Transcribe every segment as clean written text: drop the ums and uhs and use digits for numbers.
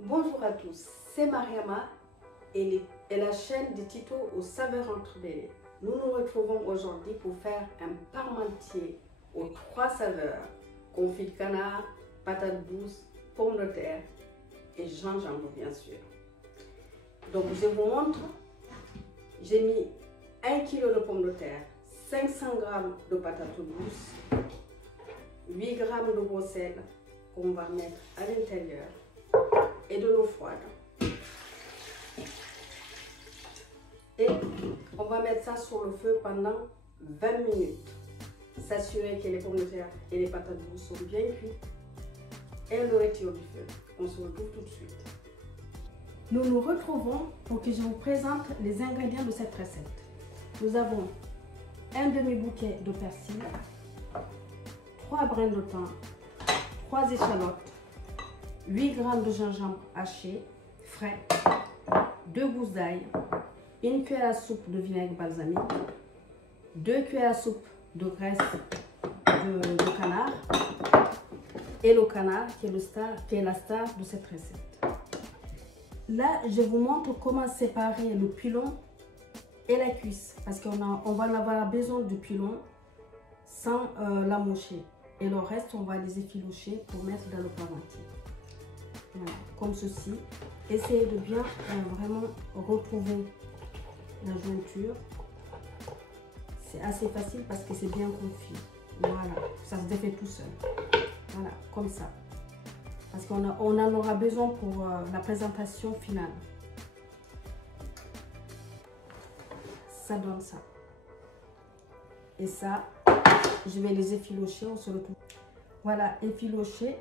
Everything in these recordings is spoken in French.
Bonjour à tous, c'est Mariama et la chaîne des tutos aux saveurs entremêlées. Nous nous retrouvons aujourd'hui pour faire un parmentier aux 3 saveurs: confit de canard, patates douces, pommes de terre et gingembre bien sûr. Donc je vous montre, j'ai mis 1 kg de pommes de terre, 500 g de patates douces, 8 g de gros sel qu'on va mettre à l'intérieur et de l'eau froide. Et on va mettre ça sur le feu pendant 20 minutes. S'assurer que les pommes de terre et les patates douces sont bien cuites et on le retire du feu. On se retrouve tout de suite. Nous nous retrouvons pour que je vous présente les ingrédients de cette recette. Nous avons un demi-bouquet de persil, 3 brins de thym, 3 échalotes, 8 g de gingembre haché, frais, 2 gousses d'ail, 1 cuillère à soupe de vinaigre balsamique, 2 cuillères à soupe de graisse de canard et le canard qui est la star de cette recette. Là, je vous montre comment séparer le pilon et la cuisse parce qu'on va en avoir besoin du pilon sans l'amocher. Et le reste, on va les effilocher pour mettre dans le parmentier. Voilà, comme ceci. Essayez de bien vraiment retrouver la jointure. C'est assez facile parce que c'est bien confit. Voilà, ça se défait tout seul. Voilà, comme ça. Parce qu'on en aura besoin pour la présentation finale. Ça donne ça. Et ça, je vais les effilocher, on se retrouve. Voilà, effilocher,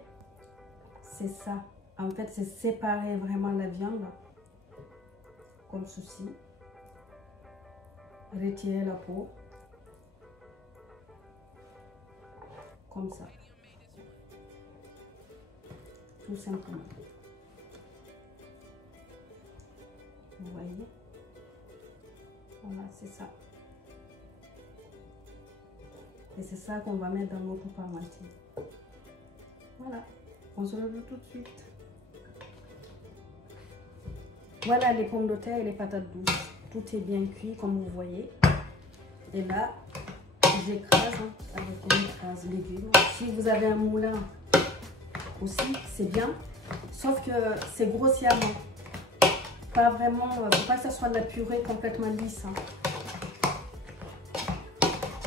c'est ça. En fait, c'est séparer vraiment la viande, comme ceci. Retirer la peau, comme ça. Tout simplement. Vous voyez? Voilà, c'est ça. Et c'est ça qu'on va mettre dans notre parmentier. Voilà, on se retrouve tout de suite. Voilà les pommes de terre et les patates douces. Tout est bien cuit comme vous voyez. Et là, j'écrase avec une écrase légumes. Si vous avez un moulin aussi, c'est bien. Sauf que c'est grossièrement. Pas vraiment, il ne faut pas que ça soit de la purée complètement lisse. Hein.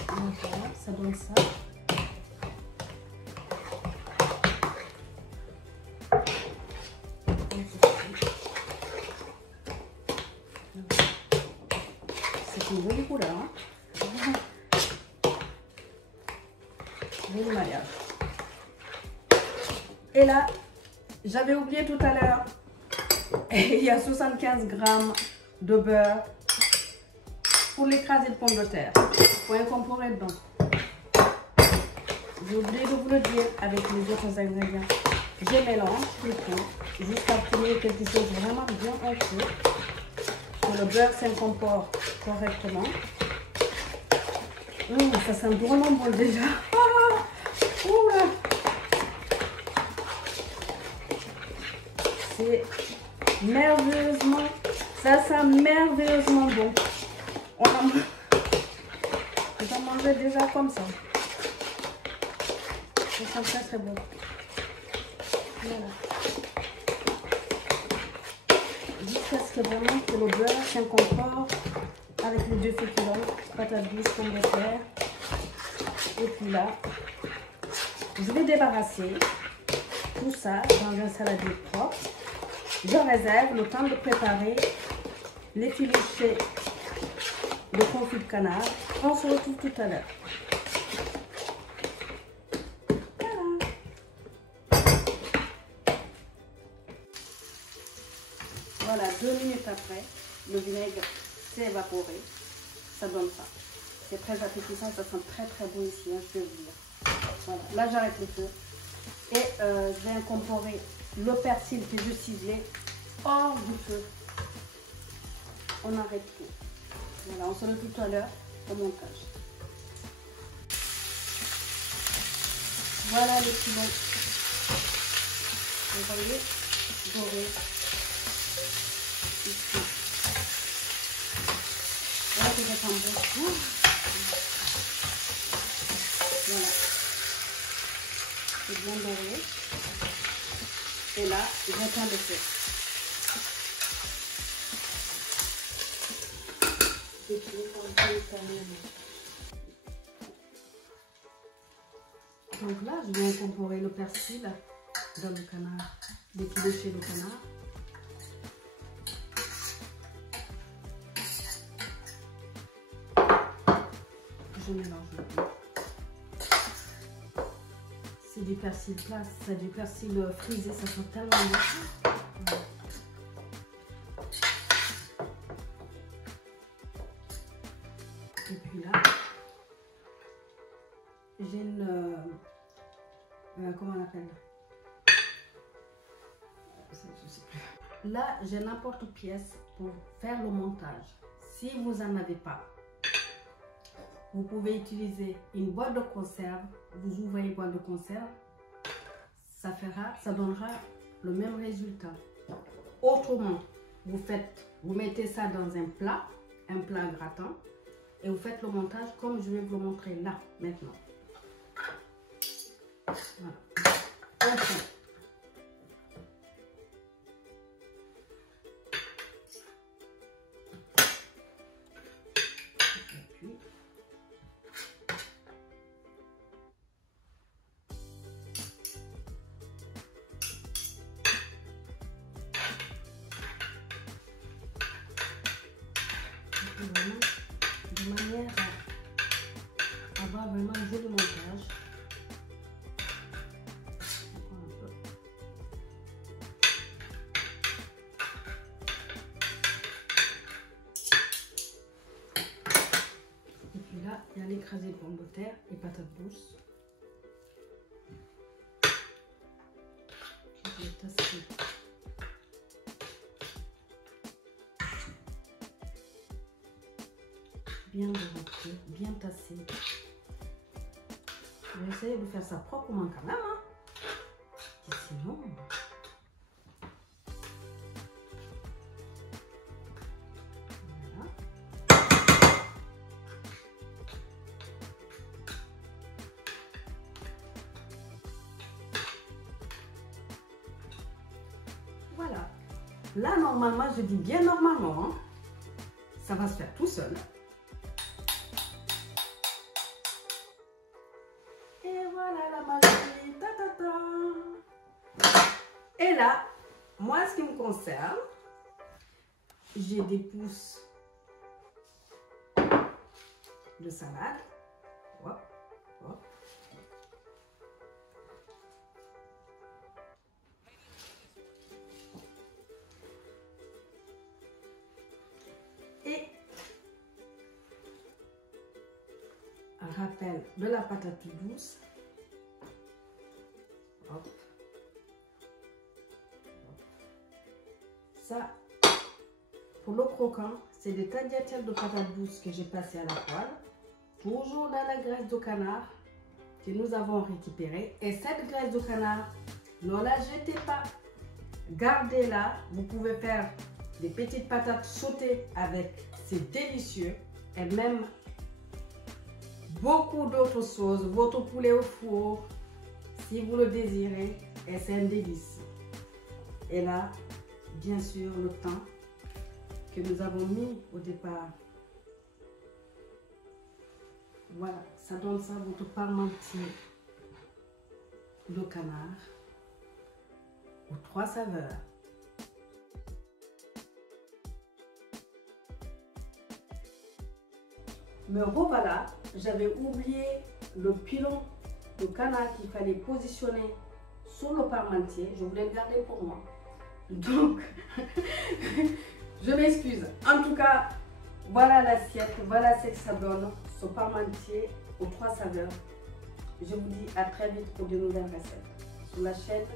Voilà, ça donne ça. C'est une jolie couleur. Hein. Joli mariage. Et là, j'avais oublié tout à l'heure, il y a 75 g de beurre pour l'écraser de pommes de terre. Pour incorporer dedans. J'ai oublié de vous le dire avec les autres ingrédients. Je mélange plutôt jusqu'à obtenir quelque chose vraiment bien au feu. Que le beurre s'incorpore correctement. Ça sent vraiment bon déjà. C'est merveilleusement, ça sent merveilleusement bon. On va manger déjà comme ça. Ça sent très très bon. Voilà. Jusqu'à ce que vraiment que le beurre s'incorpore avec les 2 féculents, patates douces, pommes de terre. Et puis là, je vais débarrasser tout ça dans un saladier propre. Je réserve le temps de préparer les filochés de confit de canard. On se retrouve tout à l'heure. Voilà, 2 minutes après, le vinaigre s'est évaporé. Ça donne ça. C'est très appétissant, ça sent très très bon ici, hein, je peux vous dire. Voilà, là j'arrête le feu. Et je vais incorporer le persil que je ciselais hors du feu. On arrête tout. Voilà, on se retrouve tout à l'heure au montage. Voilà les pilons. Vous voyez, doré. Ici. Voilà que ça sent bon. Voilà. C'est bien doré. Et là, j'attends le feu. Donc là, je vais incorporer le persil dans le canard, l'éplucher le canard. Je mélange le tout. C'est du persil plat, c'est du persil frisé, ça sent tellement bon. Et puis là, j'ai une... comment on appelle? Je sais plus. Là, j'ai n'importe pièce pour faire le montage. Si vous n'en avez pas, vous pouvez utiliser une boîte de conserve. Vous ouvrez une boîte de conserve, ça donnera le même résultat. Autrement, vous mettez ça dans un plat gratin, et vous faites le montage comme je vais vous le montrer là, maintenant. Voilà. Enfin. Vraiment, de manière à avoir vraiment un joli montage. Et puis là, il y a l'écrasé de pommes de terre et patates douces. Je vais tasser. Bien déroulé, bien tassé. Je vais essayer de faire ça proprement quand même. Hein. Et sinon... Voilà. Là, normalement, je dis bien normalement, hein, ça va se faire tout seul. Et voilà la magie. Ta, ta, ta. Et là, moi, ce qui me concerne, j'ai des pousses de salade. Hop, hop. Et un rappel de la patate douce. Hop. Ça, pour le croquant, c'est des tagliatelles de patates douces que j'ai passées à la poêle. Toujours dans la graisse de canard que nous avons récupérée. Et cette graisse de canard, ne la jetez pas. Gardez-la. Vous pouvez faire des petites patates sautées avec. C'est délicieux. Et même beaucoup d'autres choses. Votre poulet au four, si vous le désirez. Et c'est un délice. Et là, bien sûr, le temps que nous avons mis au départ. Voilà, ça donne ça, votre parmentier de canard aux 3 saveurs. Me revoilà, j'avais oublié le pilon de canard qu'il fallait positionner sur le parmentier. Je voulais le garder pour moi. Donc, je m'excuse. En tout cas, voilà l'assiette, voilà ce que ça donne, ce parmentier aux 3 saveurs. Je vous dis à très vite pour de nouvelles recettes sur la chaîne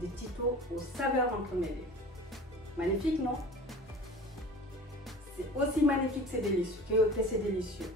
des Tito aux saveurs entremêlées. Magnifique, non? C'est aussi magnifique, c'est délicieux, que c'est délicieux.